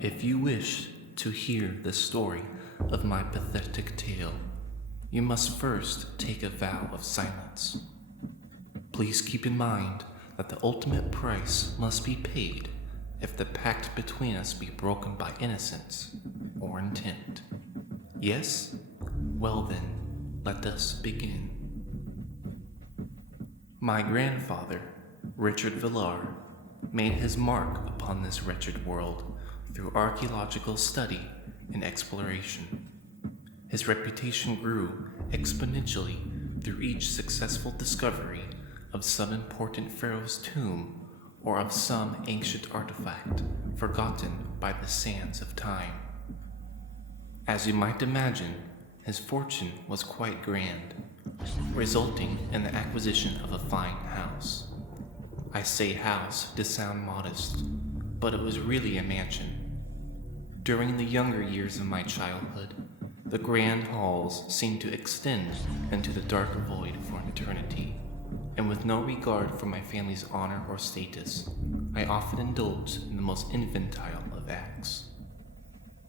If you wish to hear the story of my pathetic tale, you must first take a vow of silence. Please keep in mind that the ultimate price must be paid if the pact between us be broken by innocence or intent. Yes? Well then, let us begin. My grandfather, Richard Vilar, made his mark upon this wretched world through archaeological study and exploration. His reputation grew exponentially through each successful discovery of some important pharaoh's tomb or of some ancient artifact forgotten by the sands of time. As you might imagine, his fortune was quite grand, resulting in the acquisition of a fine house. I say house to sound modest, but it was really a mansion. During the younger years of my childhood, the grand halls seemed to extend into the dark void for an eternity, and with no regard for my family's honor or status, I often indulged in the most infantile of acts.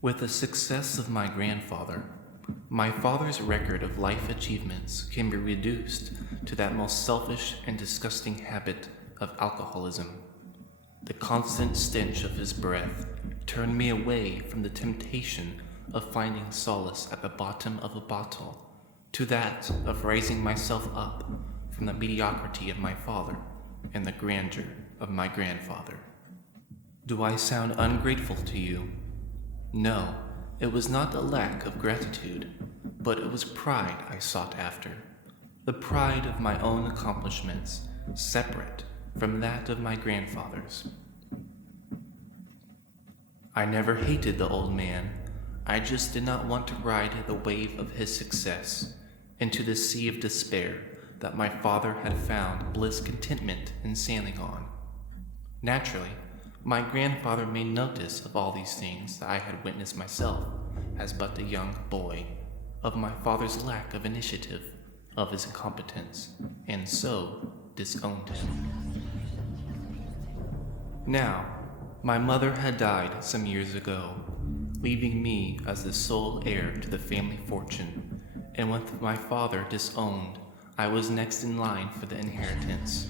With the success of my grandfather, my father's record of life achievements can be reduced to that most selfish and disgusting habit of alcoholism. The constant stench of his breath turned me away from the temptation of finding solace at the bottom of a bottle to that of raising myself up from the mediocrity of my father and the grandeur of my grandfather. Do I sound ungrateful to you? No, it was not a lack of gratitude, but it was pride I sought after. The pride of my own accomplishments, separate from that of my grandfather's. I never hated the old man. I just did not want to ride the wave of his success into the sea of despair that my father had found bliss contentment in sailing on. Naturally, my grandfather made notice of all these things that I had witnessed myself as but a young boy, of my father's lack of initiative, of his incompetence, and so disowned him. Now, my mother had died some years ago, leaving me as the sole heir to the family fortune, and with my father disowned, I was next in line for the inheritance.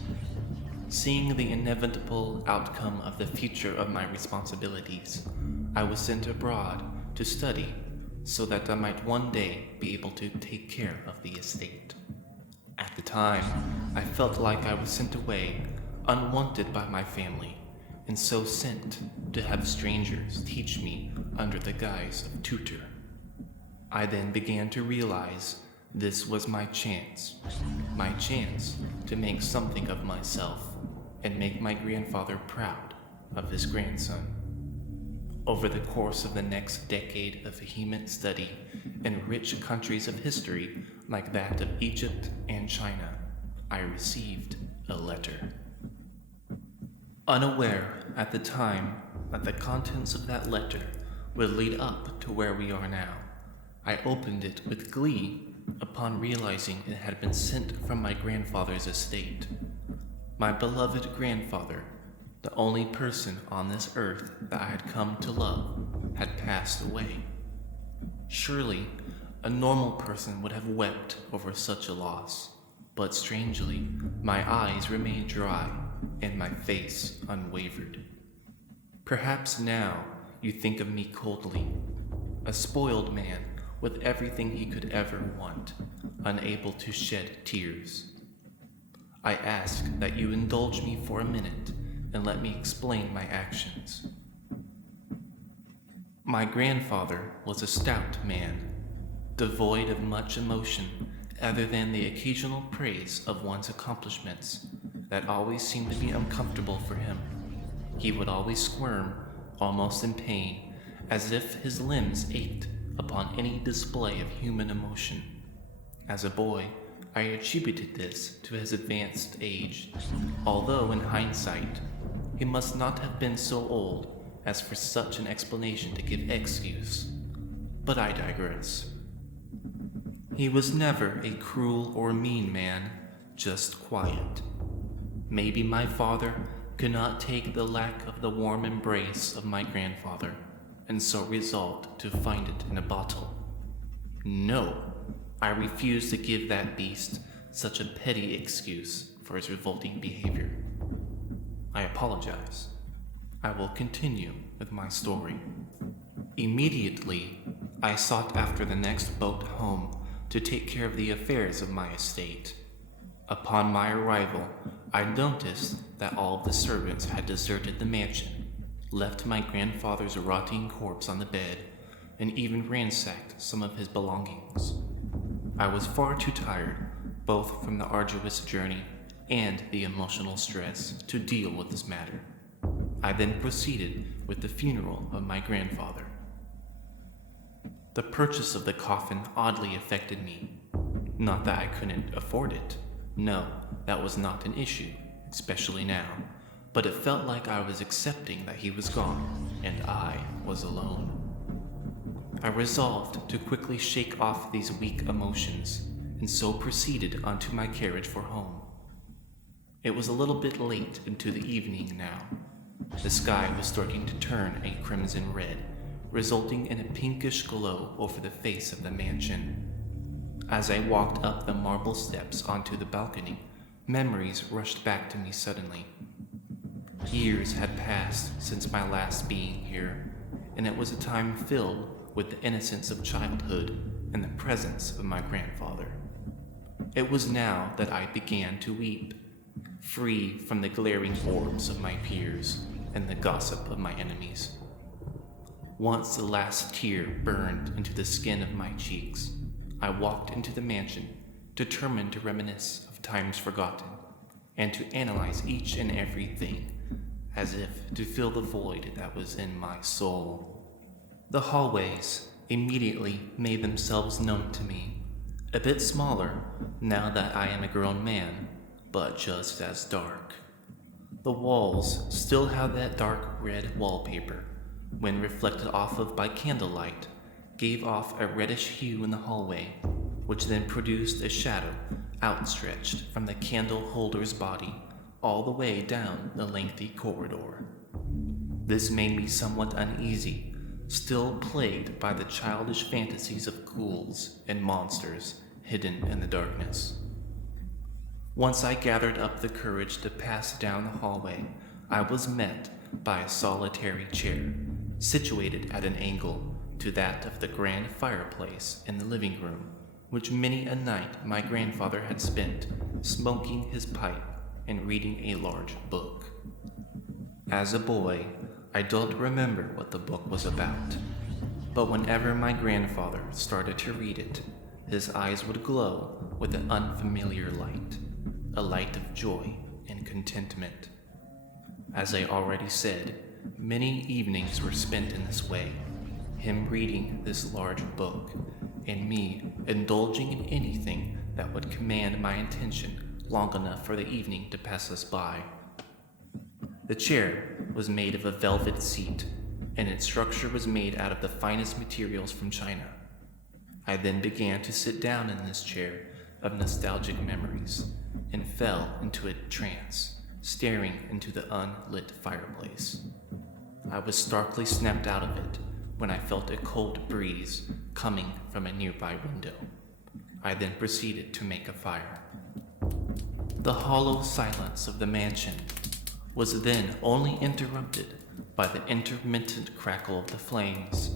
Seeing the inevitable outcome of the future of my responsibilities, I was sent abroad to study so that I might one day be able to take care of the estate. At the time, I felt like I was sent away, unwanted by my family, and so sent to have strangers teach me under the guise of tutor. I then began to realize this was my chance to make something of myself and make my grandfather proud of his grandson. Over the course of the next decade of vehement study in rich countries of history like that of Egypt and China, I received a letter. Unaware at the time that the contents of that letter would lead up to where we are now, I opened it with glee upon realizing it had been sent from my grandfather's estate. My beloved grandfather, the only person on this earth that I had come to love, had passed away. Surely, a normal person would have wept over such a loss, but strangely, my eyes remained dry and my face unwavered. Perhaps now you think of me coldly, a spoiled man with everything he could ever want, unable to shed tears. I ask that you indulge me for a minute and let me explain my actions. My grandfather was a stout man, devoid of much emotion other than the occasional praise of one's accomplishments that always seemed to be uncomfortable for him. He would always squirm, almost in pain, as if his limbs ached upon any display of human emotion. As a boy, I attributed this to his advanced age, although in hindsight, he must not have been so old as for such an explanation to give excuse. But I digress. He was never a cruel or mean man, just quiet. Maybe my father could not take the lack of the warm embrace of my grandfather, and so resolved to find it in a bottle. No, I refused to give that beast such a petty excuse for his revolting behavior. I apologize. I will continue with my story. Immediately, I sought after the next boat home to take care of the affairs of my estate. Upon my arrival, I noticed that all of the servants had deserted the mansion, left my grandfather's rotting corpse on the bed, and even ransacked some of his belongings. I was far too tired, both from the arduous journey and the emotional stress, to deal with this matter. I then proceeded with the funeral of my grandfather. The purchase of the coffin oddly affected me. Not that I couldn't afford it. No, that was not an issue, especially now. But it felt like I was accepting that he was gone, and I was alone. I resolved to quickly shake off these weak emotions, and so proceeded onto my carriage for home. It was a little bit late into the evening now. The sky was starting to turn a crimson red, resulting in a pinkish glow over the face of the mansion. As I walked up the marble steps onto the balcony, memories rushed back to me suddenly. Years had passed since my last being here, and it was a time filled with the innocence of childhood and the presence of my grandfather. It was now that I began to weep, free from the glaring orbs of my peers and the gossip of my enemies. Once the last tear burned into the skin of my cheeks, I walked into the mansion, determined to reminisce of times forgotten, and to analyze each and everything, as if to fill the void that was in my soul. The hallways immediately made themselves known to me, a bit smaller now that I am a grown man, but just as dark. The walls still have that dark red wallpaper, when reflected off of by candlelight, gave off a reddish hue in the hallway, which then produced a shadow outstretched from the candle holder's body all the way down the lengthy corridor. This made me somewhat uneasy, still plagued by the childish fantasies of ghouls and monsters hidden in the darkness. Once I gathered up the courage to pass down the hallway, I was met by a solitary chair, situated at an angle to that of the grand fireplace in the living room, which many a night my grandfather had spent smoking his pipe and reading a large book. As a boy, I don't remember what the book was about, but whenever my grandfather started to read it, his eyes would glow with an unfamiliar light, a light of joy and contentment. As I already said, many evenings were spent in this way, him reading this large book, and me indulging in anything that would command my attention long enough for the evening to pass us by. The chair was made of a velvet seat, and its structure was made out of the finest materials from China. I then began to sit down in this chair of nostalgic memories, and fell into a trance, staring into the unlit fireplace. I was starkly snapped out of it when I felt a cold breeze coming from a nearby window. I then proceeded to make a fire. The hollow silence of the mansion was then only interrupted by the intermittent crackle of the flames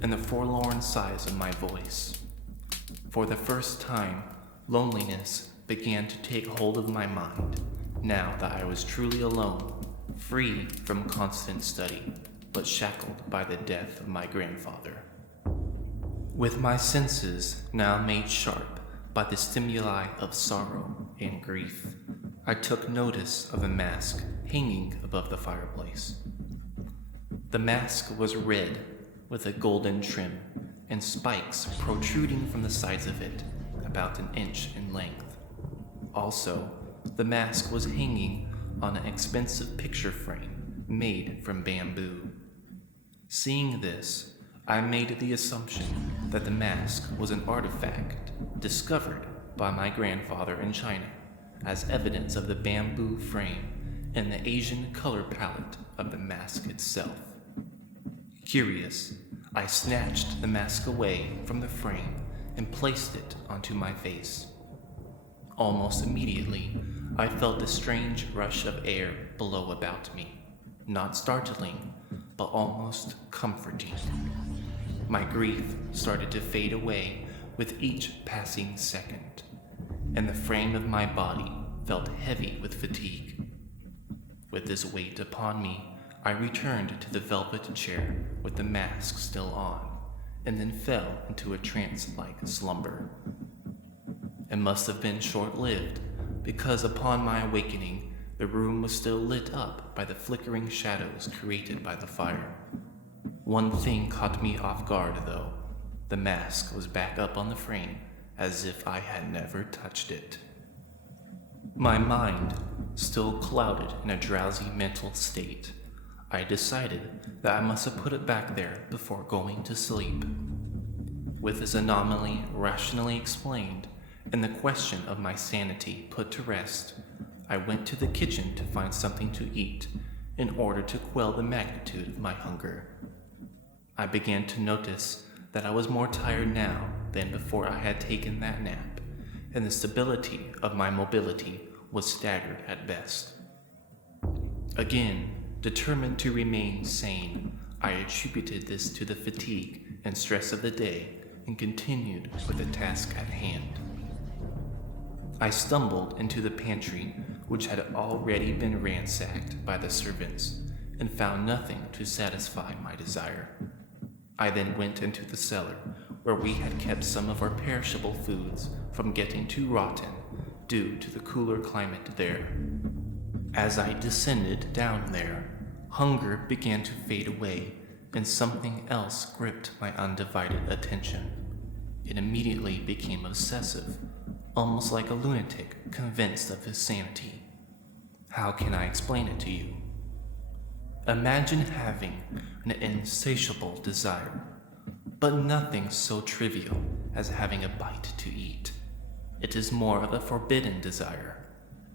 and the forlorn sighs of my voice. For the first time, loneliness began to take hold of my mind, now that I was truly alone, free from constant study, but shackled by the death of my grandfather. With my senses now made sharp by the stimuli of sorrow and grief, I took notice of a mask hanging above the fireplace. The mask was red, with a golden trim, and spikes protruding from the sides of it, about an inch in length. Also, the mask was hanging on an expensive picture frame made from bamboo. Seeing this, I made the assumption that the mask was an artifact discovered by my grandfather in China as evidence of the bamboo frame and the Asian color palette of the mask itself. Curious, I snatched the mask away from the frame and placed it onto my face. Almost immediately, I felt a strange rush of air blow about me, not startling, but almost comforting. My grief started to fade away with each passing second, and the frame of my body felt heavy with fatigue. With this weight upon me, I returned to the velvet chair with the mask still on, and then fell into a trance-like slumber. It must have been short-lived, because upon my awakening, the room was still lit up by the flickering shadows created by the fire. One thing caught me off guard, though. The mask was back up on the frame, as if I had never touched it. My mind, still clouded in a drowsy mental state, I decided that I must have put it back there before going to sleep. With this anomaly rationally explained, and the question of my sanity put to rest, I went to the kitchen to find something to eat in order to quell the magnitude of my hunger. I began to notice that I was more tired now than before I had taken that nap, and the stability of my mobility was staggered at best. Again, determined to remain sane, I attributed this to the fatigue and stress of the day and continued with the task at hand. I stumbled into the pantry, which had already been ransacked by the servants, and found nothing to satisfy my desire. I then went into the cellar, where we had kept some of our perishable foods from getting too rotten due to the cooler climate there. As I descended down there, hunger began to fade away, and something else gripped my undivided attention. It immediately became obsessive, almost like a lunatic convinced of his sanity. How can I explain it to you? Imagine having an insatiable desire, but nothing so trivial as having a bite to eat. It is more of a forbidden desire,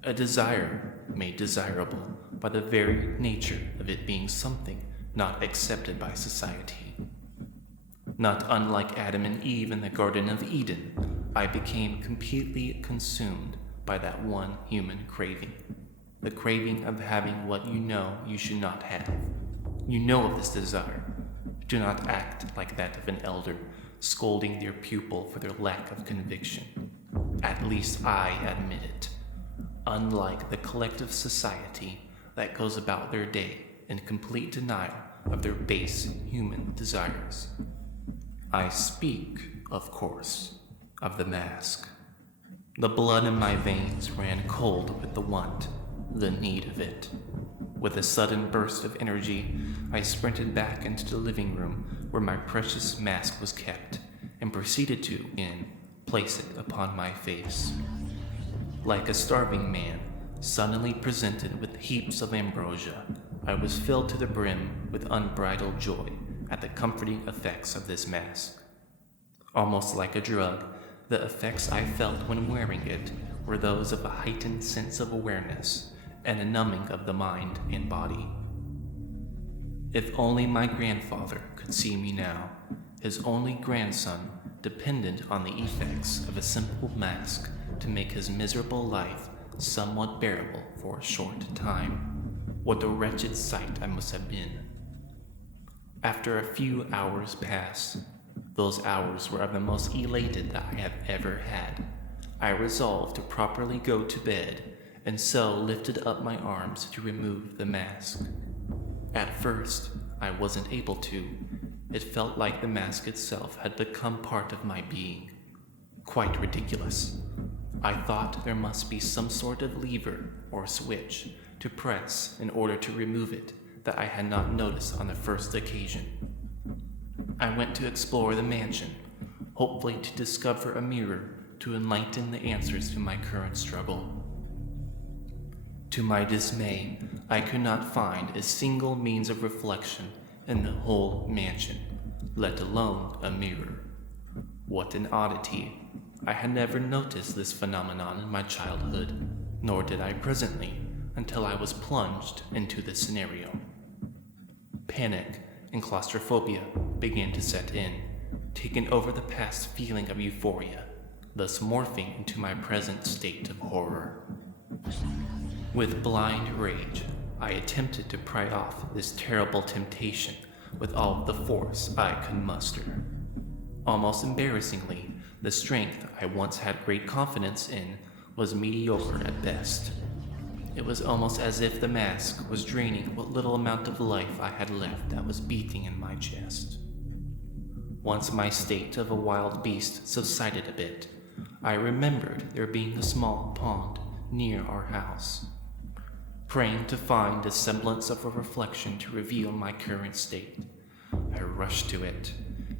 a desire made desirable by the very nature of it being something not accepted by society. Not unlike Adam and Eve in the Garden of Eden, I became completely consumed by that one human craving. The craving of having what you know you should not have. You know of this desire. Do not act like that of an elder, scolding their pupil for their lack of conviction. At least I admit it. Unlike the collective society that goes about their day in complete denial of their base human desires. I speak, of course, of the mask. The blood in my veins ran cold with the want, the need of it. With a sudden burst of energy, I sprinted back into the living room where my precious mask was kept and proceeded to, place it upon my face. Like a starving man, suddenly presented with heaps of ambrosia, I was filled to the brim with unbridled joy at the comforting effects of this mask. Almost like a drug, the effects I felt when wearing it were those of a heightened sense of awareness and a numbing of the mind and body. If only my grandfather could see me now, his only grandson, dependent on the effects of a simple mask to make his miserable life somewhat bearable for a short time, what a wretched sight I must have been. After a few hours passed, those hours were of the most elated that I have ever had, I resolved to properly go to bed, and so lifted up my arms to remove the mask. At first, I wasn't able to. It felt like the mask itself had become part of my being. Quite ridiculous. I thought there must be some sort of lever or switch to press in order to remove it that I had not noticed on the first occasion. I went to explore the mansion, hopefully to discover a mirror to enlighten the answers to my current struggle. To my dismay, I could not find a single means of reflection in the whole mansion, let alone a mirror. What an oddity. I had never noticed this phenomenon in my childhood, nor did I presently, until I was plunged into the scenario. Panic and claustrophobia began to set in, taking over the past feeling of euphoria, thus morphing into my present state of horror. With blind rage, I attempted to pry off this terrible temptation with all the force I could muster. Almost embarrassingly, the strength I once had great confidence in was mediocre at best. It was almost as if the mask was draining what little amount of life I had left that was beating in my chest. Once my state of a wild beast subsided a bit, I remembered there being a small pond near our house. Praying to find a semblance of a reflection to reveal my current state, I rushed to it,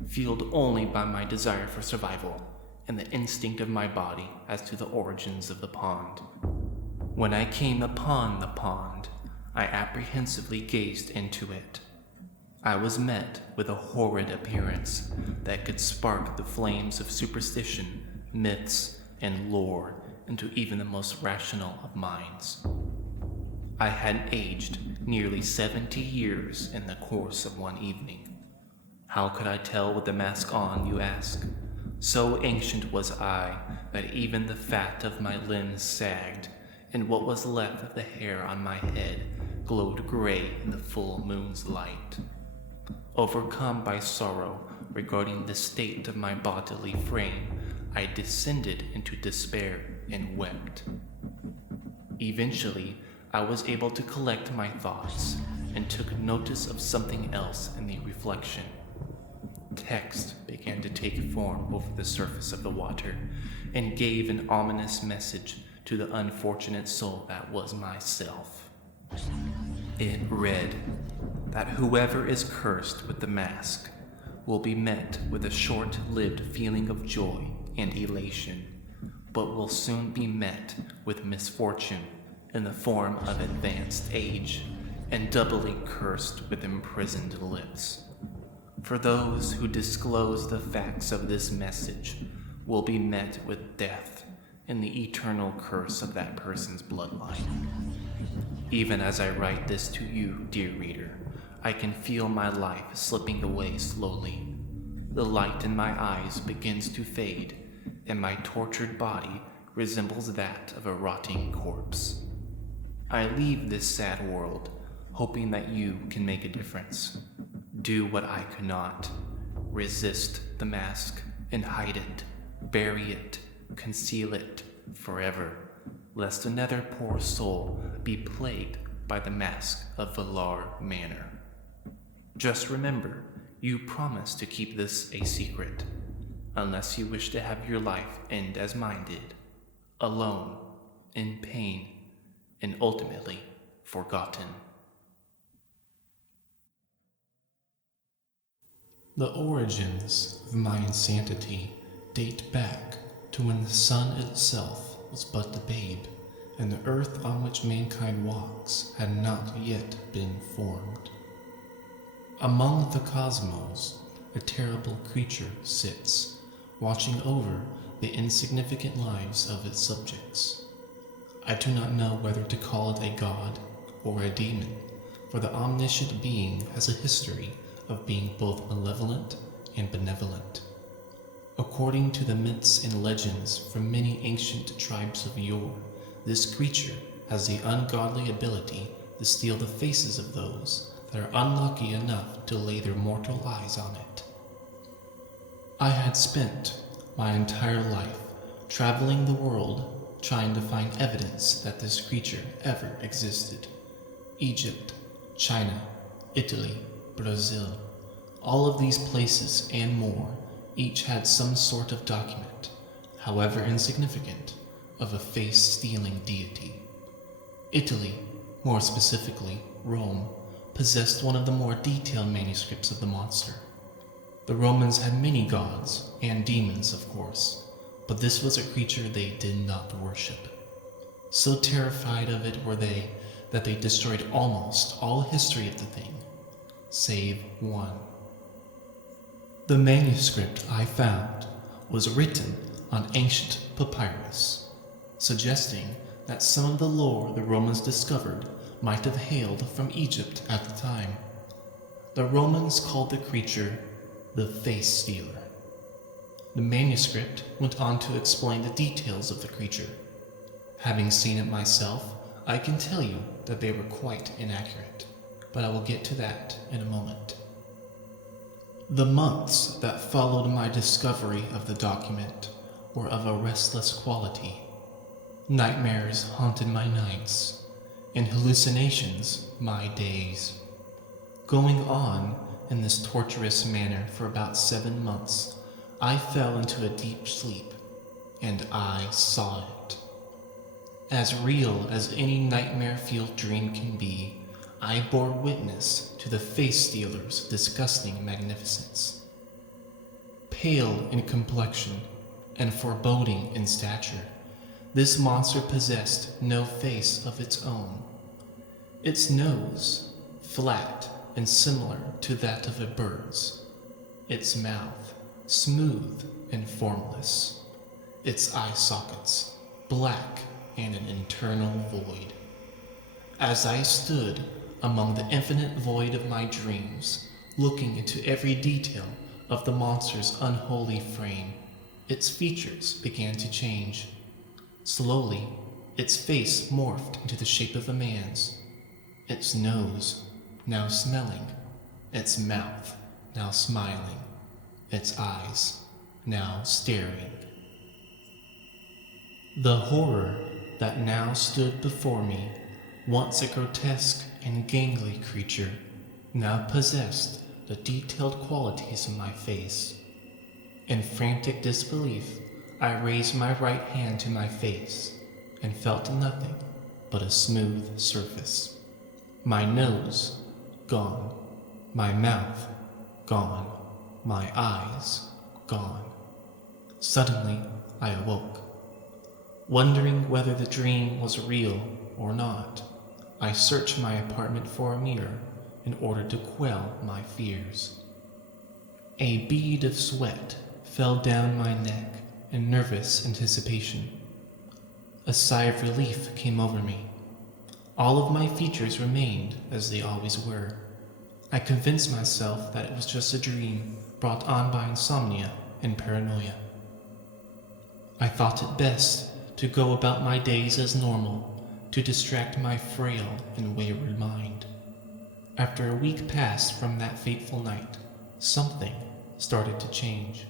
fueled only by my desire for survival and the instinct of my body as to the origins of the pond. When I came upon the pond, I apprehensively gazed into it. I was met with a horrid appearance that could spark the flames of superstition, myths, and lore into even the most rational of minds. I had aged nearly 70 years in the course of one evening. How could I tell with the mask on, you ask? So ancient was I that even the fat of my limbs sagged, and what was left of the hair on my head glowed gray in the full moon's light. Overcome by sorrow regarding the state of my bodily frame, I descended into despair and wept. Eventually, I was able to collect my thoughts and took notice of something else in the reflection. Text began to take form over the surface of the water and gave an ominous message to the unfortunate soul that was myself. It read that whoever is cursed with the mask will be met with a short-lived feeling of joy and elation, but will soon be met with misfortune in the form of advanced age and doubly cursed with imprisoned lips. For those who disclose the facts of this message will be met with death and the eternal curse of that person's bloodline. Even as I write this to you, dear reader, I can feel my life slipping away slowly. The light in my eyes begins to fade, and my tortured body resembles that of a rotting corpse. I leave this sad world, hoping that you can make a difference. Do what I could not. Resist the mask and hide it, bury it, conceal it forever, lest another poor soul be plagued by the mask of Vilar Manor. Just remember, you promised to keep this a secret, unless you wish to have your life end as mine did, alone, in pain, and ultimately forgotten. The origins of my insanity date back to when the sun itself was but a babe, and the earth on which mankind walks had not yet been formed. Among the cosmos, a terrible creature sits, watching over the insignificant lives of its subjects. I do not know whether to call it a god or a demon, for the omniscient being has a history of being both malevolent and benevolent. According to the myths and legends from many ancient tribes of yore, this creature has the ungodly ability to steal the faces of those that are unlucky enough to lay their mortal eyes on it. I had spent my entire life traveling the world trying to find evidence that this creature ever existed. Egypt, China, Italy, Brazil, all of these places and more each had some sort of document, however insignificant, of a face-stealing deity. Italy, more specifically Rome, possessed one of the more detailed manuscripts of the monster. The Romans had many gods, and demons of course, but this was a creature they did not worship. So terrified of it were they that they destroyed almost all history of the thing, save one. The manuscript I found was written on ancient papyrus, suggesting that some of the lore the Romans discovered might have hailed from Egypt at the time. The Romans called the creature the Face Stealer. The manuscript went on to explain the details of the creature. Having seen it myself, I can tell you that they were quite inaccurate, but I will get to that in a moment. The months that followed my discovery of the document were of a restless quality. Nightmares haunted my nights, and hallucinations my days. Going on in this torturous manner for about 7 months, I fell into a deep sleep, and I saw it. As real as any nightmare-filled dream can be, I bore witness to the Face Stealer's disgusting magnificence. Pale in complexion and foreboding in stature, this monster possessed no face of its own. Its nose, flat and similar to that of a bird's. Its mouth, smooth and formless. Its eye sockets, black and an internal void. As I stood among the infinite void of my dreams, looking into every detail of the monster's unholy frame, its features began to change. Slowly, its face morphed into the shape of a man's. Its nose, now smelling, its mouth, now smiling, its eyes, now staring. The horror that now stood before me, once a grotesque and gangly creature, now possessed the detailed qualities of my face. In frantic disbelief, I raised my right hand to my face and felt nothing but a smooth surface. My nose, gone. My mouth, gone. My eyes, gone. Suddenly, I awoke. Wondering whether the dream was real or not, I searched my apartment for a mirror in order to quell my fears. A bead of sweat fell down my neck in nervous anticipation. A sigh of relief came over me. All of my features remained as they always were. I convinced myself that it was just a dream brought on by insomnia and paranoia. I thought it best to go about my days as normal, to distract my frail and wayward mind. After a week passed from that fateful night, something started to change.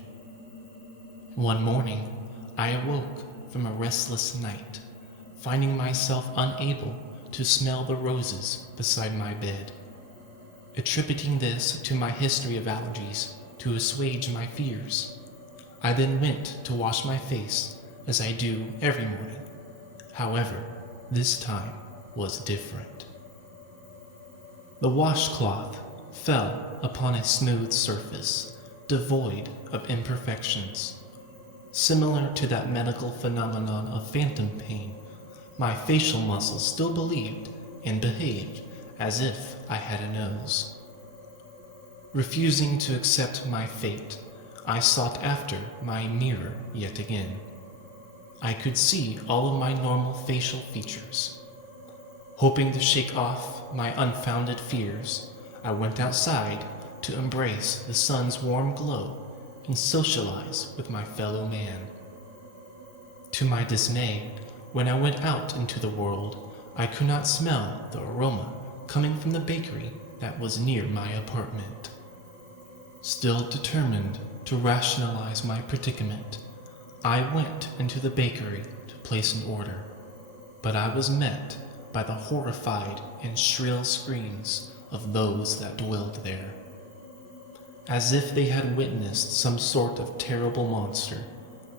One morning, I awoke from a restless night, finding myself unable to smell the roses beside my bed. Attributing this to my history of allergies to assuage my fears, I then went to wash my face as I do every morning. However, this time was different. The washcloth fell upon a smooth surface, devoid of imperfections. Similar to that medical phenomenon of phantom pain, my facial muscles still believed and behaved as if I had a nose. Refusing to accept my fate, I sought after my mirror yet again. I could see all of my normal facial features. Hoping to shake off my unfounded fears, I went outside to embrace the sun's warm glow and socialize with my fellow man. To my dismay, when I went out into the world, I could not smell the aroma coming from the bakery that was near my apartment. Still determined to rationalize my predicament, I went into the bakery to place an order, but I was met by the horrified and shrill screams of those that dwelled there. As if they had witnessed some sort of terrible monster,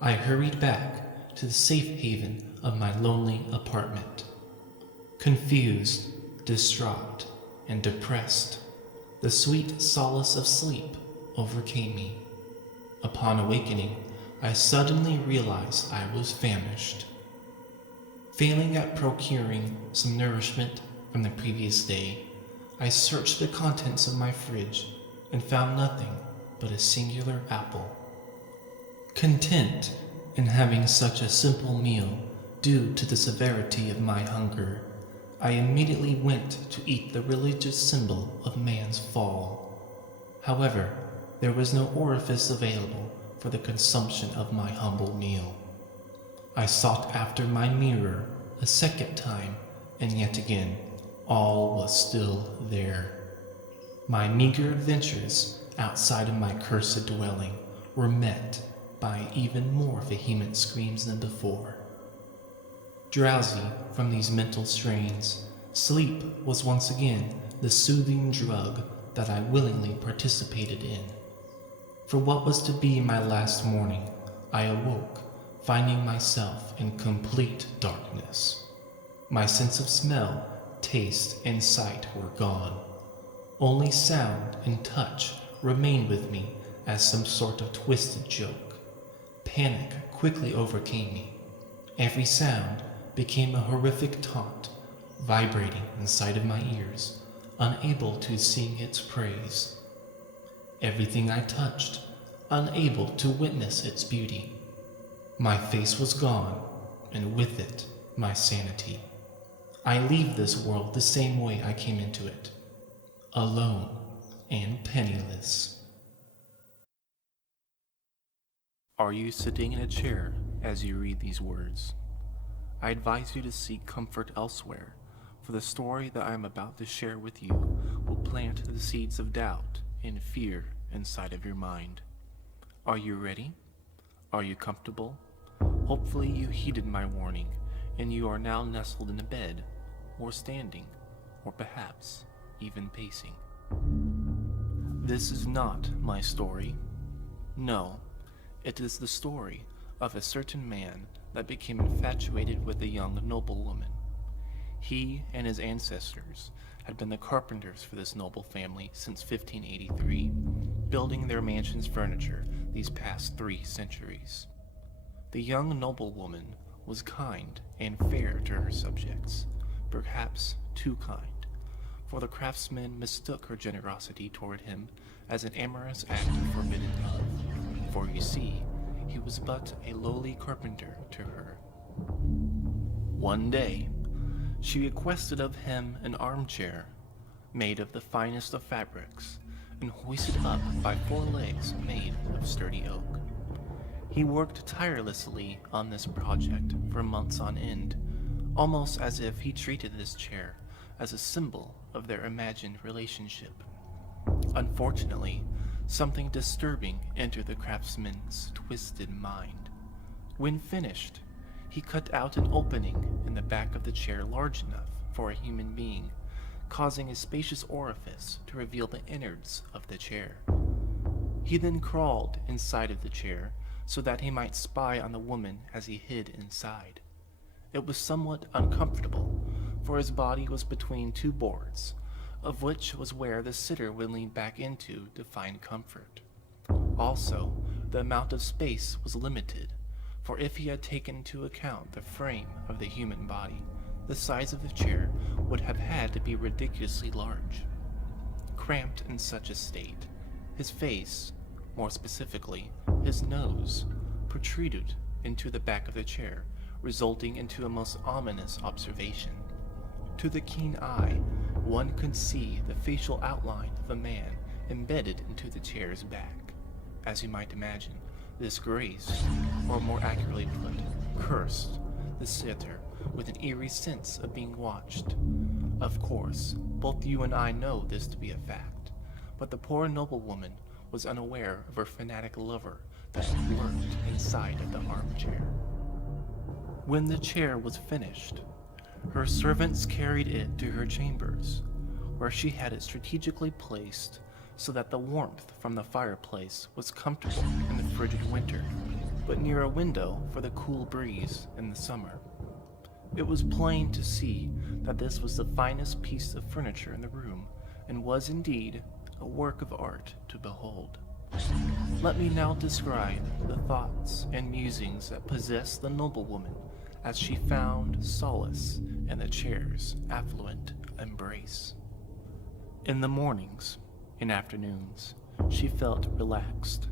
I hurried back to the safe haven of my lonely apartment. Confused, distraught, and depressed, the sweet solace of sleep overcame me. Upon awakening, I suddenly realized I was famished. Failing at procuring some nourishment from the previous day, I searched the contents of my fridge and found nothing but a singular apple. Content in having such a simple meal due to the severity of my hunger, I immediately went to eat the religious symbol of man's fall, However, there was no orifice available for the consumption of my humble meal. I sought after my mirror a second time, and yet again, all was still there. My meager adventures outside of my cursed dwelling were met by even more vehement screams than before. Drowsy from these mental strains, sleep was once again the soothing drug that I willingly participated in. For what was to be my last morning, I awoke, finding myself in complete darkness. My sense of smell, taste, and sight were gone. Only sound and touch remained with me as some sort of twisted joke. Panic quickly overcame me. Every sound became a horrific taunt, vibrating inside of my ears, unable to sing its praise. Everything I touched, unable to witness its beauty. My face was gone, and with it, my sanity. I leave this world the same way I came into it, alone and penniless. Are you sitting in a chair as you read these words? I advise you to seek comfort elsewhere, for the story that I am about to share with you will plant the seeds of doubt and fear inside of your mind. Are you ready? Are you comfortable? Hopefully you heeded my warning, and you are now nestled in a bed, or standing, or perhaps even pacing. This is not my story. No, it is the story of a certain man that became infatuated with a young noblewoman. He and his ancestors had been the carpenters for this noble family since 1583, building their mansion's furniture these past 3 centuries. The young noblewoman was kind and fair to her subjects, perhaps too kind, for the craftsman mistook her generosity toward him as an amorous act of forbidden love, for you see, he was but a lowly carpenter to her. One day, she requested of him an armchair, made of the finest of fabrics, and hoisted up by 4 legs made of sturdy oak. He worked tirelessly on this project for months on end, almost as if he treated this chair as a symbol of their imagined relationship. Unfortunately, something disturbing entered the craftsman's twisted mind. When finished, he cut out an opening in the back of the chair large enough for a human being, causing a spacious orifice to reveal the innards of the chair. He then crawled inside of the chair so that he might spy on the woman as he hid inside. It was somewhat uncomfortable, for his body was between 2 boards, of which was where the sitter would lean back into to find comfort. Also, the amount of space was limited, for if he had taken into account the frame of the human body, the size of the chair would have had to be ridiculously large. Cramped in such a state, his face, more specifically, his nose, protruded into the back of the chair, resulting into a most ominous observation. To the keen eye, one could see the facial outline of a man embedded into the chair's back. As you might imagine, this graced, or more accurately put, cursed, the sitter with an eerie sense of being watched. Of course, both you and I know this to be a fact, but the poor noblewoman was unaware of her fanatic lover that lurked inside of the armchair. When the chair was finished, her servants carried it to her chambers, where she had it strategically placed so that the warmth from the fireplace was comfortable in the frigid winter, but near a window for the cool breeze in the summer. It was plain to see that this was the finest piece of furniture in the room, and was indeed a work of art to behold. Let me now describe the thoughts and musings that possessed the noblewoman as she found solace in the chair's affluent embrace. In the mornings and afternoons, she felt relaxed,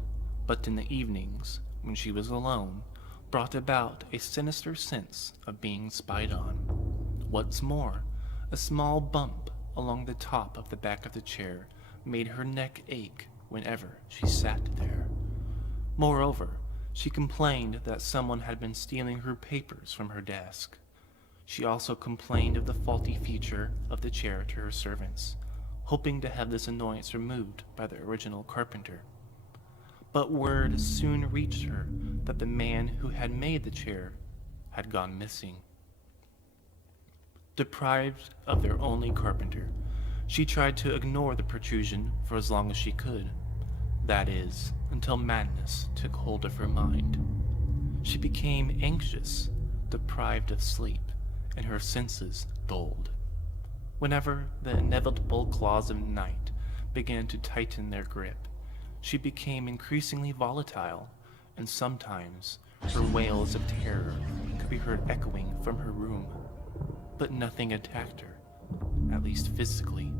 but in the evenings, when she was alone, brought about a sinister sense of being spied on. What's more, a small bump along the top of the back of the chair made her neck ache whenever she sat there. Moreover, she complained that someone had been stealing her papers from her desk. She also complained of the faulty feature of the chair to her servants, hoping to have this annoyance removed by the original carpenter. But word soon reached her that the man who had made the chair had gone missing. Deprived of their only carpenter, she tried to ignore the protrusion for as long as she could. That is, until madness took hold of her mind. She became anxious, deprived of sleep, and her senses dulled. Whenever the inevitable claws of night began to tighten their grip, she became increasingly volatile, and sometimes her wails of terror could be heard echoing from her room. But nothing attacked her, at least physically.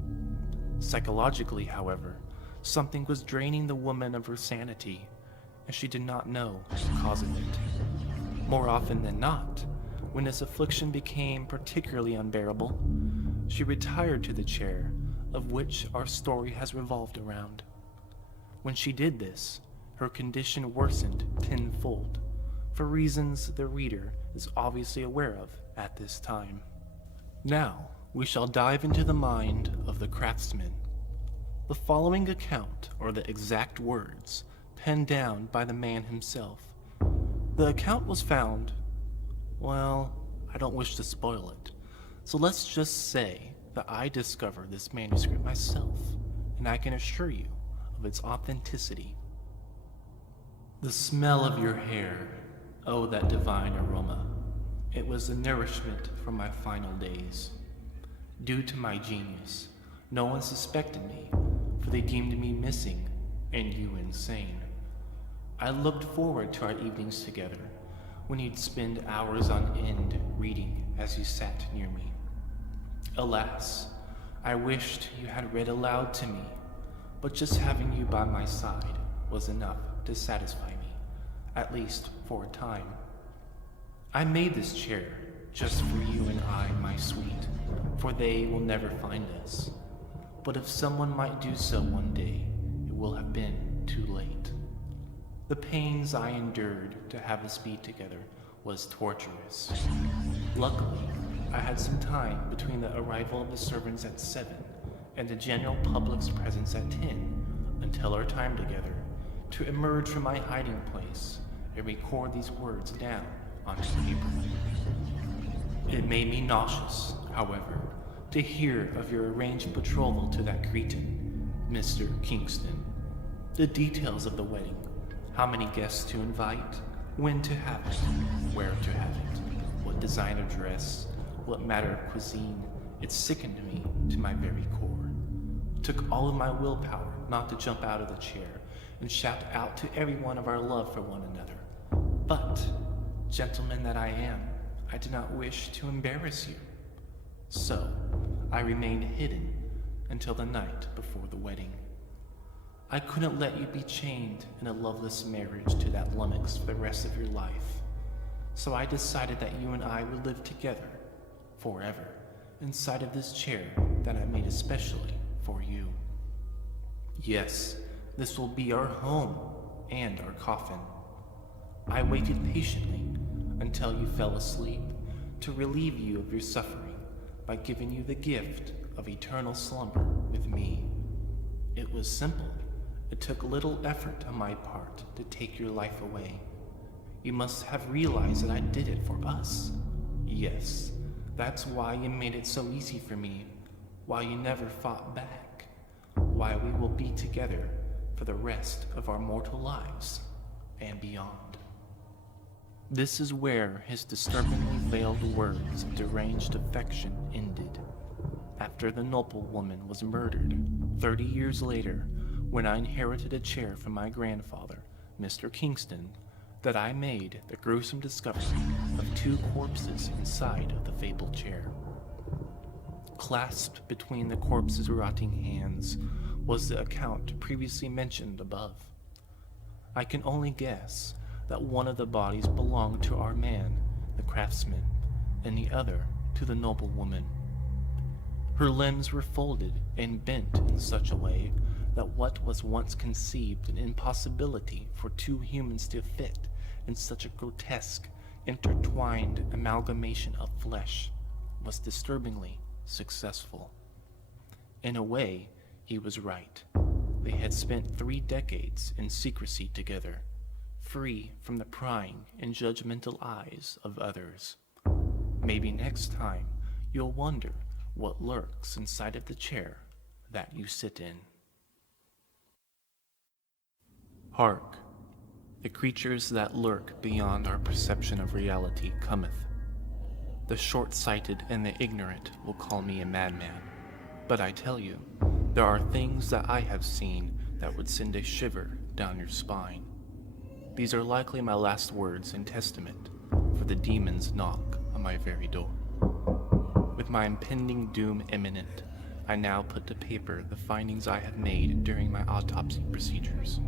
Psychologically, however, something was draining the woman of her sanity, and she did not know the cause of it. More often than not, when this affliction became particularly unbearable, she retired to the chair of which our story has revolved around. When she did this, her condition worsened tenfold, for reasons the reader is obviously aware of at this time. Now, we shall dive into the mind of the craftsman. The following account are the exact words penned down by the man himself. The account was found, well, I don't wish to spoil it, so let's just say that I discovered this manuscript myself, and I can assure you of its authenticity. The smell of your hair, oh, that divine aroma. It was the nourishment for my final days. Due to my genius, no one suspected me, for they deemed me missing and you insane. I looked forward to our evenings together, when you'd spend hours on end reading as you sat near me. Alas, I wished you had read aloud to me, but just having you by my side was enough to satisfy me, at least for a time. I made this chair just for you and I, my sweet, for they will never find us. But if someone might do so one day, it will have been too late. The pains I endured to have us be together was torturous. Luckily, I had some time between the arrival of the servants at 7 and the general public's presence at 10 until our time together to emerge from my hiding place and record these words down onto paper. It made me nauseous, however, to hear of your arranged betrothal to that cretin, Mr. Kingston. The details of the wedding, how many guests to invite, when to have it, where to have it, what designer dress, what matter of cuisine, it sickened me to my very core. It took all of my willpower not to jump out of the chair and shout out to everyone of our love for one another. But, gentleman that I am, I did not wish to embarrass you. So, I remained hidden until the night before the wedding. I couldn't let you be chained in a loveless marriage to that lummox for the rest of your life. So I decided that you and I would live together, forever, inside of this chair that I made especially for you. Yes, this will be our home and our coffin. I waited patiently until you fell asleep to relieve you of your suffering by giving you the gift of eternal slumber with me. It was simple. It took little effort on my part to take your life away. You must have realized that I did it for us. Yes, that's why you made it so easy for me, why you never fought back, why we will be together for the rest of our mortal lives and beyond. This is where his disturbingly veiled words of deranged affection ended. After the noblewoman was murdered, 30 years later, when I inherited a chair from my grandfather, Mr. Kingston, that I made the gruesome discovery of 2 corpses inside of the fabled chair. Clasped between the corpse's rotting hands was the account previously mentioned above. I can only guess that one of the bodies belonged to our man, the craftsman, and the other to the noblewoman. Her limbs were folded and bent in such a way that what was once conceived an impossibility for two humans to fit in such a grotesque, intertwined amalgamation of flesh was disturbingly successful. In a way, he was right. They had spent 3 decades in secrecy together, free from the prying and judgmental eyes of others. Maybe next time you'll wonder what lurks inside of the chair that you sit in. Hark! The creatures that lurk beyond our perception of reality cometh. The short-sighted and the ignorant will call me a madman, but I tell you, there are things that I have seen that would send a shiver down your spine. These are likely my last words in testament, for the demons knock on my very door. With my impending doom imminent, I now put to paper the findings I have made during my autopsy procedures.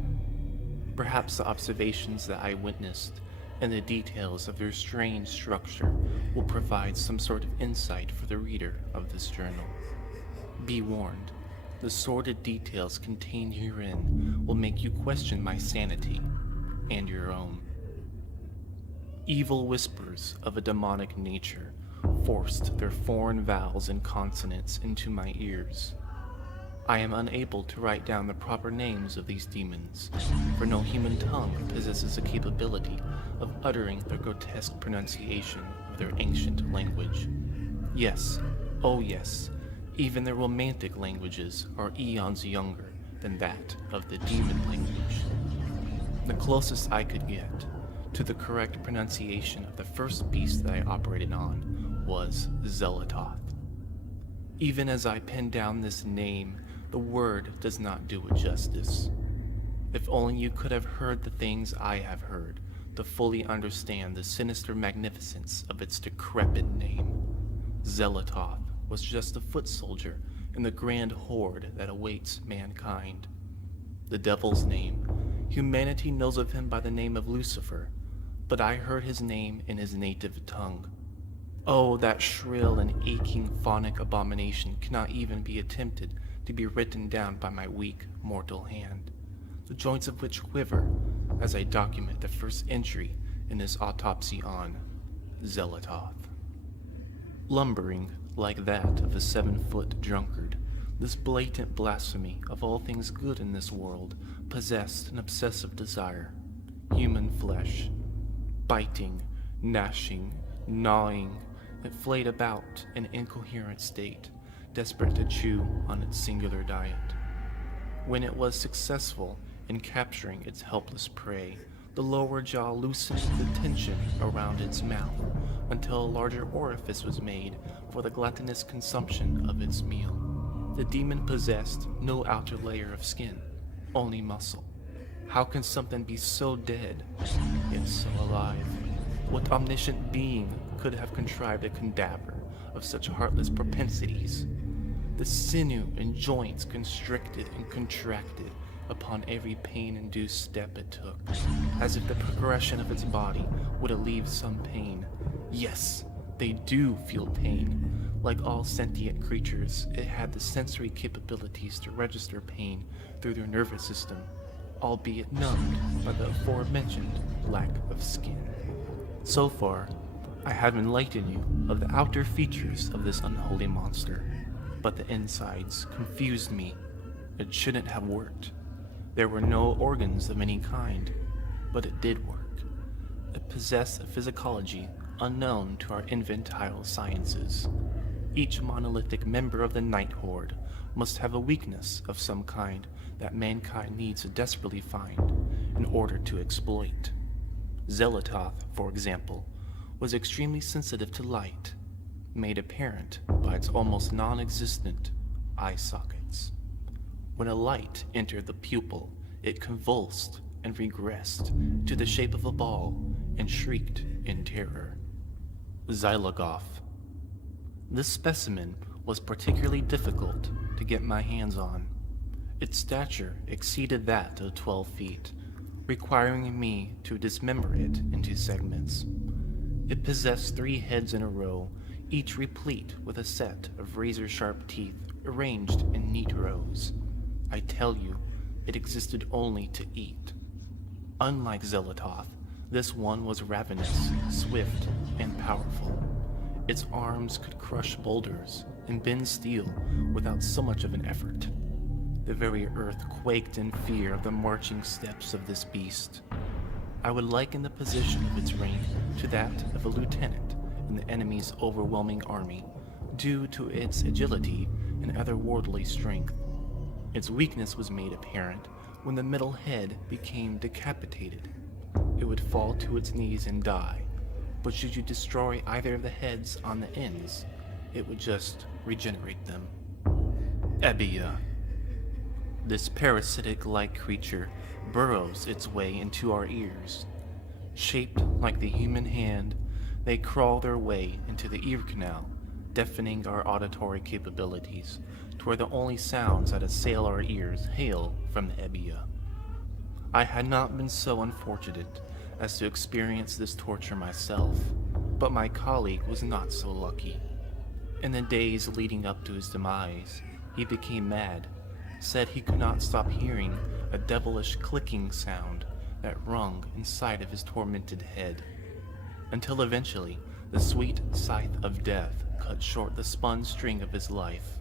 Perhaps the observations that I witnessed and the details of their strange structure will provide some sort of insight for the reader of this journal. Be warned, the sordid details contained herein will make you question my sanity and your own. Evil whispers of a demonic nature forced their foreign vowels and consonants into my ears. I am unable to write down the proper names of these demons, for no human tongue possesses the capability of uttering the grotesque pronunciation of their ancient language. Yes, oh yes, even their romantic languages are eons younger than that of the demon language. The closest I could get to the correct pronunciation of the first beast that I operated on was Zelatoth. Even as I pen down this name, the word does not do it justice. If only you could have heard the things I have heard to fully understand the sinister magnificence of its decrepit name. Zelatoth was just a foot soldier in the grand horde that awaits mankind. The devil's name, humanity knows of him by the name of Lucifer, but I heard his name in his native tongue. Oh, that shrill and aching phonic abomination cannot even be attempted to be written down by my weak mortal hand, the joints of which quiver as I document the first entry in this autopsy on Zelatoth. Lumbering like that of a 7-foot drunkard, this blatant blasphemy of all things good in this world possessed an obsessive desire, human flesh. Biting, gnashing, gnawing, it flayed about in incoherent state, desperate to chew on its singular diet. When it was successful in capturing its helpless prey, the lower jaw loosened the tension around its mouth until a larger orifice was made for the gluttonous consumption of its meal. The demon possessed no outer layer of skin, only muscle. How can something be so dead, yet so alive? What omniscient being could have contrived a cadaver of such heartless propensities? The sinew and joints constricted and contracted upon every pain-induced step it took, as if the progression of its body would alleviate some pain. Yes, they do feel pain. Like all sentient creatures, it had the sensory capabilities to register pain through their nervous system, albeit numbed by the aforementioned lack of skin. So far, I have enlightened you of the outer features of this unholy monster, but the insides confused me. It shouldn't have worked. There were no organs of any kind, but it did work. It possessed a physiology unknown to our infantile sciences. Each monolithic member of the Night Horde must have a weakness of some kind that mankind needs to desperately find in order to exploit. Zelatoth, for example, was extremely sensitive to light, made apparent by its almost non-existent eye sockets. When a light entered the pupil, it convulsed and regressed to the shape of a ball and shrieked in terror. Xylogoth. This specimen was particularly difficult to get my hands on. Its stature exceeded that of 12 feet, requiring me to dismember it into segments. It possessed 3 heads in a row, each replete with a set of razor-sharp teeth arranged in neat rows. I tell you, it existed only to eat. Unlike Zelatoth, this one was ravenous, swift, and powerful. Its arms could crush boulders and bend steel without so much of an effort. The very earth quaked in fear of the marching steps of this beast. I would liken the position of its rank to that of a lieutenant in the enemy's overwhelming army, due to its agility and otherworldly strength. Its weakness was made apparent when the middle head became decapitated. It would fall to its knees and die, but should you destroy either of the heads on the ends, it would just regenerate them. Ebia. This parasitic-like creature burrows its way into our ears. Shaped like the human hand, they crawl their way into the ear canal, deafening our auditory capabilities, to where the only sounds that assail our ears hail from the Ebia. I had not been so unfortunate as to experience this torture myself, but my colleague was not so lucky. In the days leading up to his demise, he became mad, said he could not stop hearing a devilish clicking sound that rung inside of his tormented head, until eventually the sweet scythe of death cut short the spun string of his life.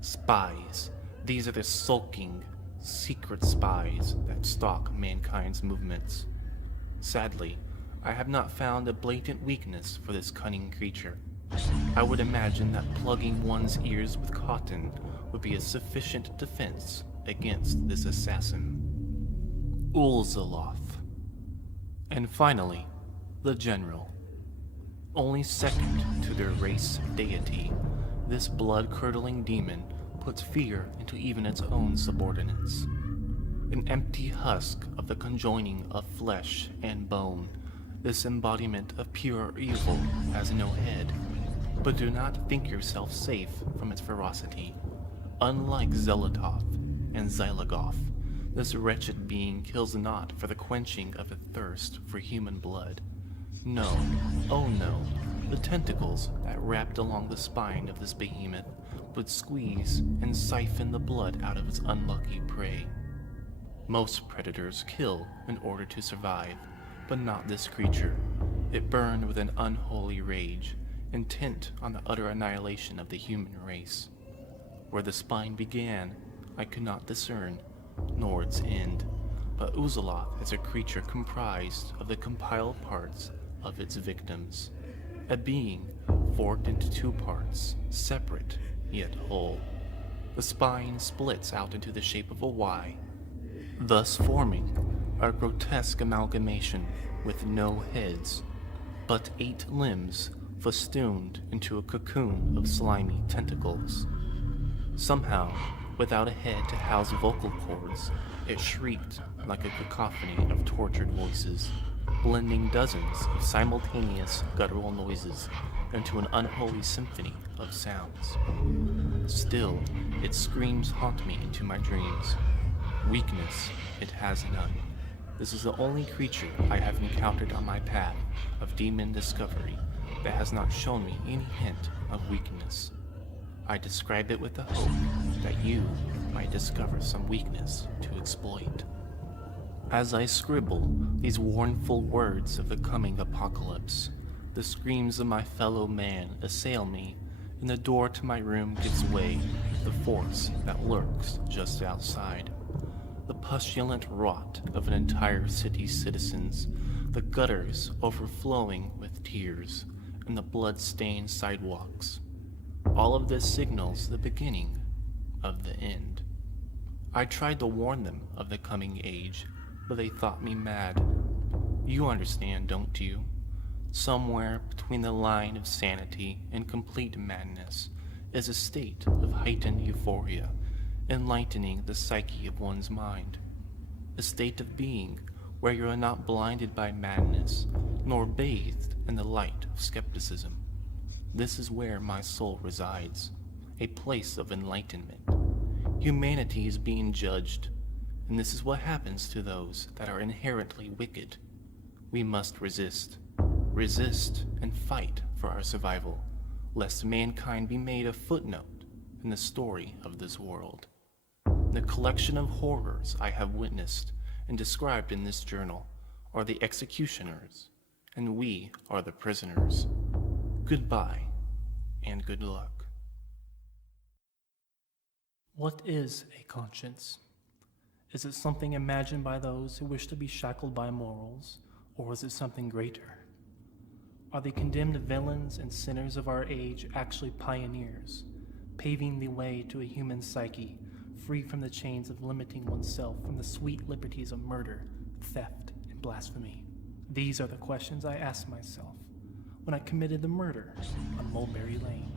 Spies. These are the sulking, secret spies that stalk mankind's movements. Sadly, I have not found a blatant weakness for this cunning creature. I would imagine that plugging one's ears with cotton would be a sufficient defense against this assassin. Ulzaloth. And finally, the General. Only second to their race deity, this blood-curdling demon puts fear into even its own subordinates. An empty husk of the conjoining of flesh and bone, this embodiment of pure evil has no head. But do not think yourself safe from its ferocity. Unlike Zelatoth and Xylogoth, this wretched being kills not for the quenching of a thirst for human blood. No, oh no, the tentacles that wrapped along the spine of this behemoth would squeeze and siphon the blood out of its unlucky prey. Most predators kill in order to survive, but not this creature. It burned with an unholy rage, intent on the utter annihilation of the human race. Where the spine began, I could not discern, nor its end, but Uzaloth is a creature comprised of the compiled parts of its victims. A being forked into two parts, separate yet whole. The spine splits out into the shape of a Y, thus forming a grotesque amalgamation with no heads, but 8 limbs festooned into a cocoon of slimy tentacles. Somehow, without a head to house vocal cords, it shrieked like a cacophony of tortured voices, blending dozens of simultaneous guttural noises into an unholy symphony of sounds. Still, its screams haunt me into my dreams. Weakness, it has none. This is the only creature I have encountered on my path of demon discovery that has not shown me any hint of weakness. I describe it with the hope that you might discover some weakness to exploit. As I scribble these warnful words of the coming apocalypse, the screams of my fellow man assail me, and the door to my room gives way to the force that lurks just outside. The pustulant rot of an entire city's citizens, the gutters overflowing with tears, and the blood-stained sidewalks. All of this signals the beginning of the end. I tried to warn them of the coming age, but they thought me mad. You understand, don't you? Somewhere between the line of sanity and complete madness is a state of heightened euphoria, enlightening the psyche of one's mind. A state of being where you are not blinded by madness, nor bathed in the light of skepticism. This is where my soul resides, a place of enlightenment. Humanity is being judged, and this is what happens to those that are inherently wicked. We must resist and fight for our survival, lest mankind be made a footnote in the story of this world. The collection of horrors I have witnessed and described in this journal are the executioners, and we are the prisoners. Goodbye, and good luck. What is a conscience? Is it something imagined by those who wish to be shackled by morals, or is it something greater? Are the condemned villains and sinners of our age actually pioneers, paving the way to a human psyche free from the chains of limiting oneself from the sweet liberties of murder, theft, and blasphemy? These are the questions I asked myself when I committed the murder on Mulberry Lane.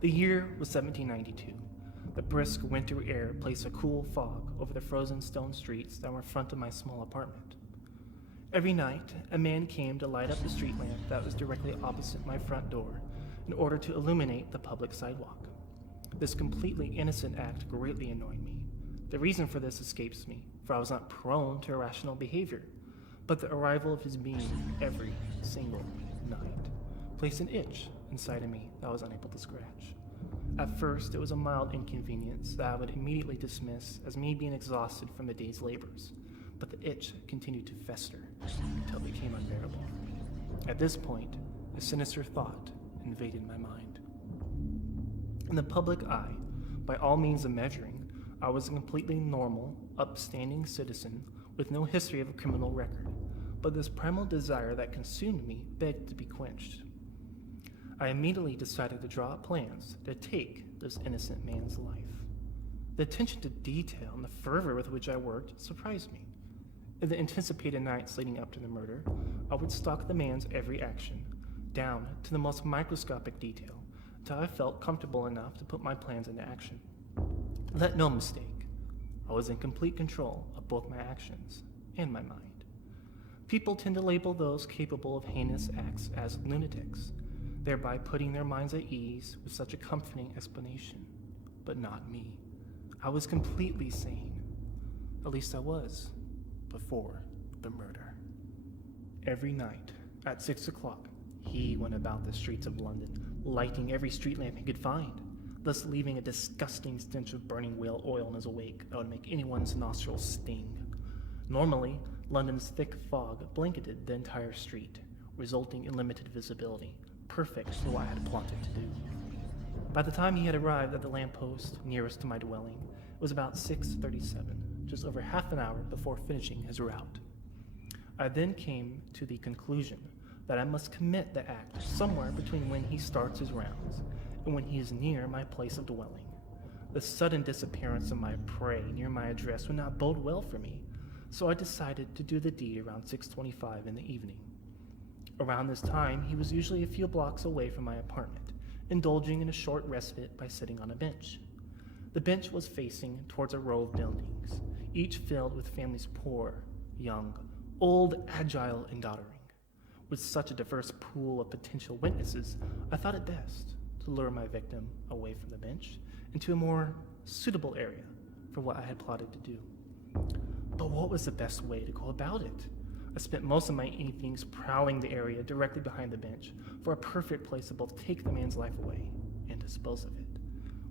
The year was 1792. The brisk winter air placed a cool fog over the frozen stone streets that were in front of my small apartment. Every night, a man came to light up the street lamp that was directly opposite my front door in order to illuminate the public sidewalk. This completely innocent act greatly annoyed me. The reason for this escapes me, for I was not prone to irrational behavior, but the arrival of his being every single night placed an itch inside of me that I was unable to scratch. At first, it was a mild inconvenience that I would immediately dismiss as me being exhausted from the day's labors, but the itch continued to fester until it became unbearable. At this point, a sinister thought invaded my mind. In the public eye, by all means of measuring, I was a completely normal, upstanding citizen with no history of a criminal record, but this primal desire that consumed me begged to be quenched. I immediately decided to draw up plans to take this innocent man's life. The attention to detail and the fervor with which I worked surprised me. In the anticipated nights leading up to the murder, I would stalk the man's every action, down to the most microscopic detail, until I felt comfortable enough to put my plans into action. Let no mistake, I was in complete control of both my actions and my mind. People tend to label those capable of heinous acts as lunatics, thereby putting their minds at ease with such a comforting explanation. But not me. I was completely sane. At least I was, before the murder. Every night, at 6 o'clock, he went about the streets of London, lighting every street lamp he could find, thus leaving a disgusting stench of burning whale oil in his wake that would make anyone's nostrils sting. Normally, London's thick fog blanketed the entire street, resulting in limited visibility, perfect for what I had plotted to do. By the time he had arrived at the lamppost nearest to my dwelling, it was about 6:37, just over half an hour before finishing his route. I then came to the conclusion that I must commit the act somewhere between when he starts his rounds and when he is near my place of dwelling. The sudden disappearance of my prey near my address would not bode well for me, so I decided to do the deed around 6:25 in the evening. Around this time, he was usually a few blocks away from my apartment, indulging in a short respite by sitting on a bench. The bench was facing towards a row of buildings, each filled with families poor, young, old, agile, and doddering. With such a diverse pool of potential witnesses, I thought it best to lure my victim away from the bench into a more suitable area for what I had plotted to do. But what was the best way to go about it? I spent most of my evenings prowling the area directly behind the bench for a perfect place to both take the man's life away and dispose of it.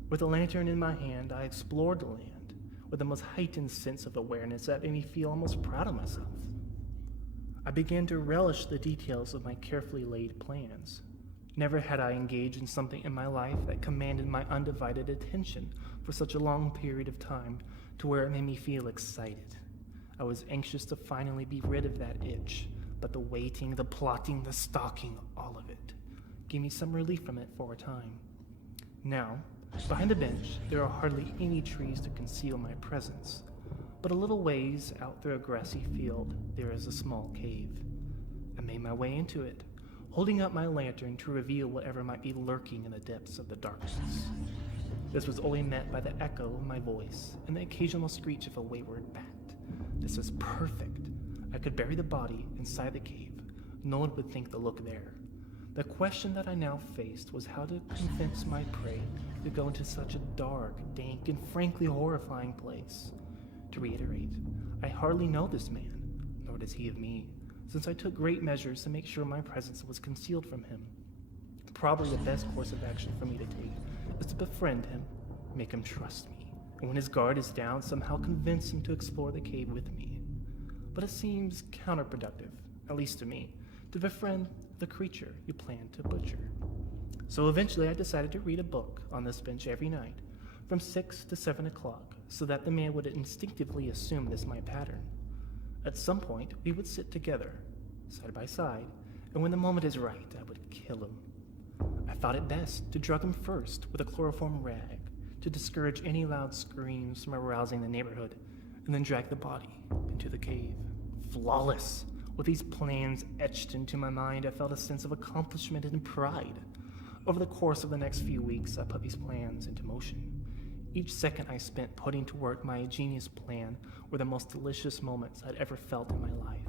With a lantern in my hand, I explored the land with the most heightened sense of awareness that made me feel almost proud of myself. I began to relish the details of my carefully laid plans. Never had I engaged in something in my life that commanded my undivided attention for such a long period of time to where it made me feel excited. I was anxious to finally be rid of that itch, but the waiting, the plotting, the stalking, all of it gave me some relief from it for a time. Now, behind the bench, there are hardly any trees to conceal my presence, but a little ways out through a grassy field, there is a small cave. I made my way into it, holding up my lantern to reveal whatever might be lurking in the depths of the darkness. This was only met by the echo of my voice and the occasional screech of a wayward bat. This was perfect. I could bury the body inside the cave. No one would think to look there. The question that I now faced was how to convince my prey to go into such a dark, dank, and frankly horrifying place. To reiterate, I hardly know this man, nor does he of me, since I took great measures to make sure my presence was concealed from him. Probably the best course of action for me to take is to befriend him, make him trust me, and when his guard is down, somehow convince him to explore the cave with me. But it seems counterproductive, at least to me, to befriend the creature you plan to butcher. So eventually I decided to read a book on this bench every night, from 6 to 7 o'clock, so that the man would instinctively assume this my pattern. At some point, we would sit together, side by side, and when the moment is right, I would kill him. I thought it best to drug him first with a chloroform rag to discourage any loud screams from arousing the neighborhood, and then drag the body into the cave. Flawless! With these plans etched into my mind, I felt a sense of accomplishment and pride. Over the course of the next few weeks, I put these plans into motion. Each second I spent putting to work my ingenious plan were the most delicious moments I'd ever felt in my life.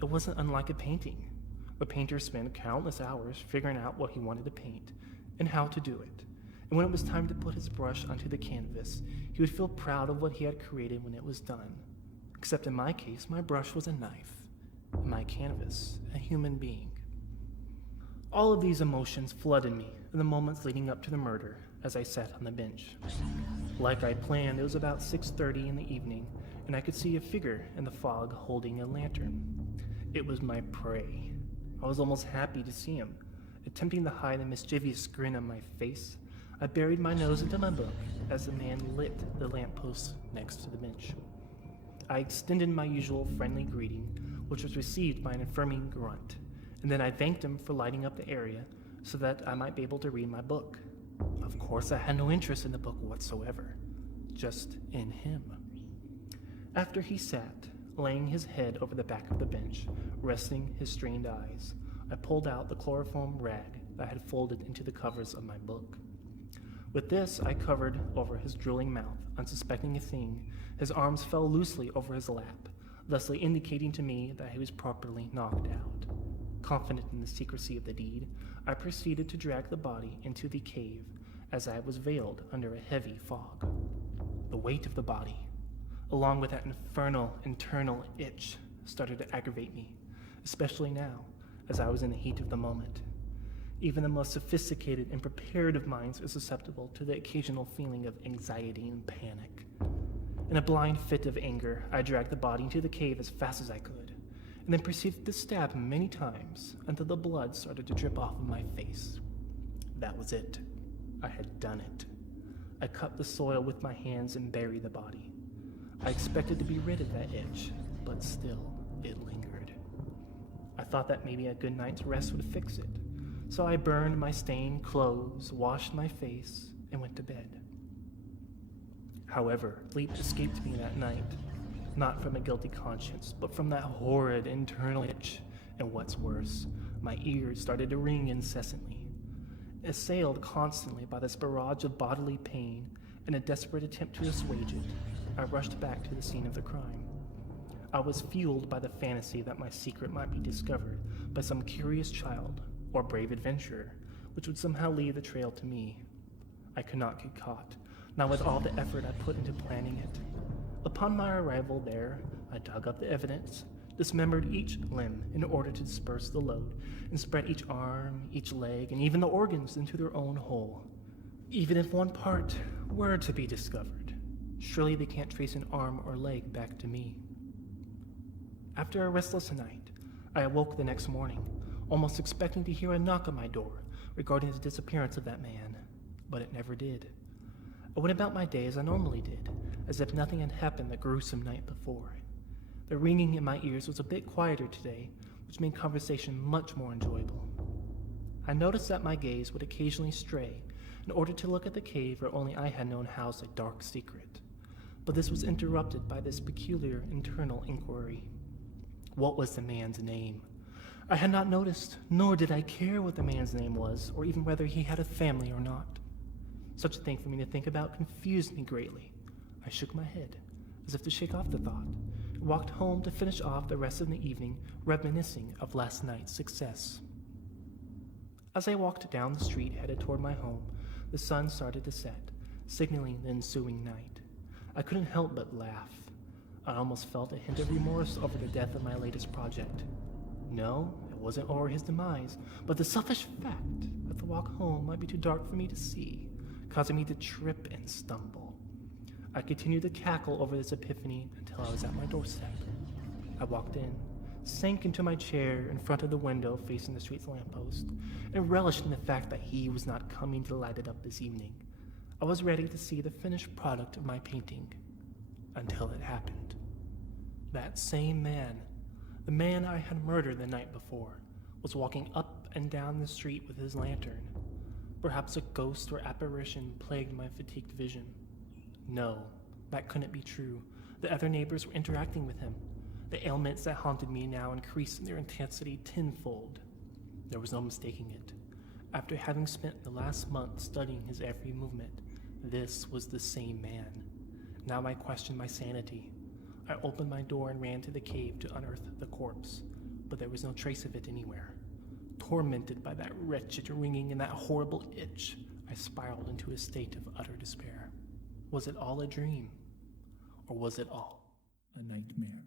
It wasn't unlike a painting. The painter spent countless hours figuring out what he wanted to paint and how to do it. And when it was time to put his brush onto the canvas, he would feel proud of what he had created when it was done. Except in my case, my brush was a knife, and my canvas, a human being. All of these emotions flooded me in the moments leading up to the murder as I sat on the bench. Like I planned, it was about 6:30 in the evening, and I could see a figure in the fog holding a lantern. It was my prey. I was almost happy to see him. Attempting to hide a mischievous grin on my face, I buried my nose into my book as the man lit the lamppost next to the bench. I extended my usual friendly greeting, which was received by an affirming grunt, and then I thanked him for lighting up the area so that I might be able to read my book. Of course, I had no interest in the book whatsoever, just in him. After he sat, laying his head over the back of the bench, resting his strained eyes, I pulled out the chloroform rag that I had folded into the covers of my book. With this, I covered over his drooling mouth. Unsuspecting a thing, his arms fell loosely over his lap, thusly indicating to me that he was properly knocked out. Confident in the secrecy of the deed, I proceeded to drag the body into the cave as I was veiled under a heavy fog. The weight of the body, along with that infernal internal itch, started to aggravate me, especially now, as I was in the heat of the moment. Even the most sophisticated and prepared of minds are susceptible to the occasional feeling of anxiety and panic. In a blind fit of anger, I dragged the body into the cave as fast as I could, and then proceeded to stab him many times until the blood started to drip off of my face. That was it. I had done it. I cut the soil with my hands and buried the body. I expected to be rid of that itch, but still, it lingered. I thought that maybe a good night's rest would fix it, so I burned my stained clothes, washed my face, and went to bed. However, sleep escaped me that night, not from a guilty conscience, but from that horrid internal itch, and what's worse, my ears started to ring incessantly. Assailed constantly by this barrage of bodily pain, in a desperate attempt to assuage it, I rushed back to the scene of the crime. I was fueled by the fantasy that my secret might be discovered by some curious child or brave adventurer, which would somehow lead the trail to me. I could not get caught, not with all the effort I put into planning it. Upon my arrival there, I dug up the evidence, dismembered each limb in order to disperse the load, and spread each arm, each leg, and even the organs into their own hole. Even if one part were to be discovered, surely they can't trace an arm or leg back to me. After a restless night, I awoke the next morning, almost expecting to hear a knock on my door regarding the disappearance of that man, but it never did. I went about my day as I normally did, as if nothing had happened the gruesome night before. The ringing in my ears was a bit quieter today, which made conversation much more enjoyable. I noticed that my gaze would occasionally stray in order to look at the cave where only I had known housed a dark secret, but this was interrupted by this peculiar internal inquiry. What was the man's name? I had not noticed, nor did I care what the man's name was, or even whether he had a family or not. Such a thing for me to think about confused me greatly. I shook my head, as if to shake off the thought, and walked home to finish off the rest of the evening reminiscing of last night's success. As I walked down the street headed toward my home, the sun started to set, signaling the ensuing night. I couldn't help but laugh. I almost felt a hint of remorse over the death of my latest project. No, it wasn't over his demise, but the selfish fact that the walk home might be too dark for me to see, causing me to trip and stumble. I continued to cackle over this epiphany until I was at my doorstep. I walked in, sank into my chair in front of the window facing the street's lamppost, and relished in the fact that he was not coming to light it up this evening. I was ready to see the finished product of my painting, until it happened. That same man, the man I had murdered the night before, was walking up and down the street with his lantern. Perhaps a ghost or apparition plagued my fatigued vision. No, that couldn't be true. The other neighbors were interacting with him. The ailments that haunted me now increased in their intensity tenfold. There was no mistaking it. After having spent the last month studying his every movement, this was the same man. Now I questioned my sanity. I opened my door and ran to the cave to unearth the corpse, but there was no trace of it anywhere. Tormented by that wretched ringing and that horrible itch, I spiraled into a state of utter despair. Was it all a dream? Or was it all a nightmare?